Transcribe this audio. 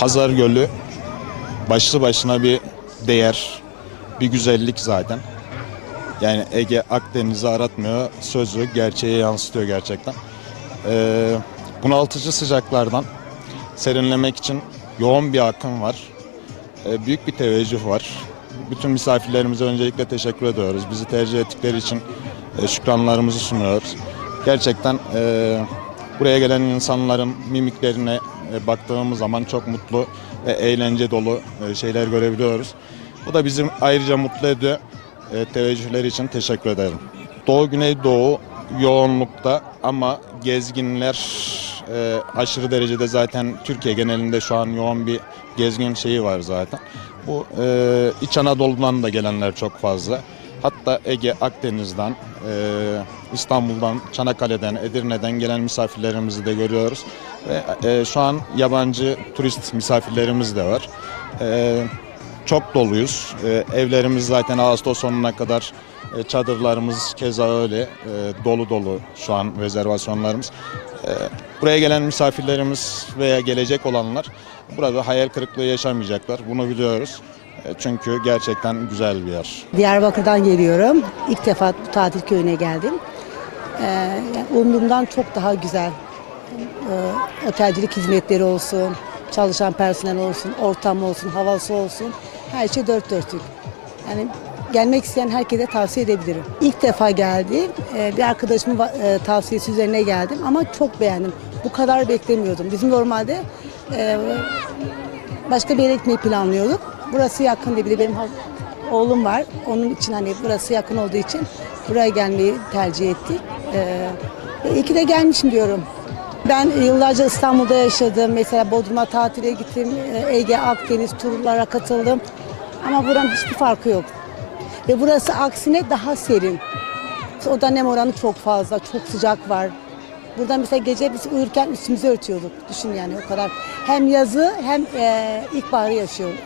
Hazar Gölü başlı başına bir değer, bir güzellik zaten. Yani Ege Akdeniz'i aratmıyor, sözü gerçeğe yansıtıyor gerçekten. Ee, bunaltıcı sıcaklardan serinlemek için yoğun bir akım var. Ee, büyük bir teveccüh var. Bütün misafirlerimize öncelikle teşekkür ediyoruz. Bizi tercih ettikleri için e, şükranlarımızı sunuyoruz. Gerçekten e, buraya gelen insanların mimiklerine e, baktığımız zaman çok mutlu ve eğlence dolu e, şeyler görebiliyoruz. Bu da bizi ayrıca mutlu ediyor. E, teveccühleri için teşekkür ederim. Doğu Güneydoğu yoğunlukta ama gezginler e, aşırı derecede zaten Türkiye genelinde şu an yoğun bir gezgin şeyi var zaten. Bu İç Anadolu'dan da gelenler çok fazla. Hatta Ege, Akdeniz'den, e, İstanbul'dan, Çanakkale'den, Edirne'den gelen misafirlerimizi de görüyoruz. Ve e, şu an yabancı turist misafirlerimiz de var. E, çok doluyuz. E, evlerimiz zaten Ağustos sonuna kadar e, çadırlarımız keza öyle e, dolu dolu şu an rezervasyonlarımız. E, buraya gelen misafirlerimiz veya gelecek olanlar burada hayal kırıklığı yaşamayacaklar. Bunu biliyoruz. E, çünkü gerçekten güzel bir yer. Diyarbakır'dan geliyorum. İlk defa bu tatil köyüne geldim. Yani umduğumdan çok daha güzel. Ee, otelcilik hizmetleri olsun, çalışan personel olsun, ortam olsun, havası olsun. Her şey dört dörtlük. Yani gelmek isteyen herkese tavsiye edebilirim. İlk defa geldim. Ee, bir arkadaşımın e, tavsiyesi üzerine geldim ama çok beğendim. Bu kadar beklemiyordum. Bizim normalde e, başka bir yere gitmeyi planlıyorduk. Burası yakın diye bir de benim oğlum var. Onun için hani burası yakın olduğu için buraya gelmeyi tercih ettik. Ee, iyi ki de gelmişim diyorum. Ben yıllarca İstanbul'da yaşadım. Mesela Bodrum'a tatile gittim. Ee, Ege, Akdeniz turlara katıldım. Ama buranın hiçbir farkı yok. Ve burası aksine daha serin. O nem oranı çok fazla, çok sıcak var. Burada mesela gece biz uyurken üstümüzü örtüyorduk. Düşün yani o kadar. Hem yazı hem e, ilkbaharı yaşıyorduk.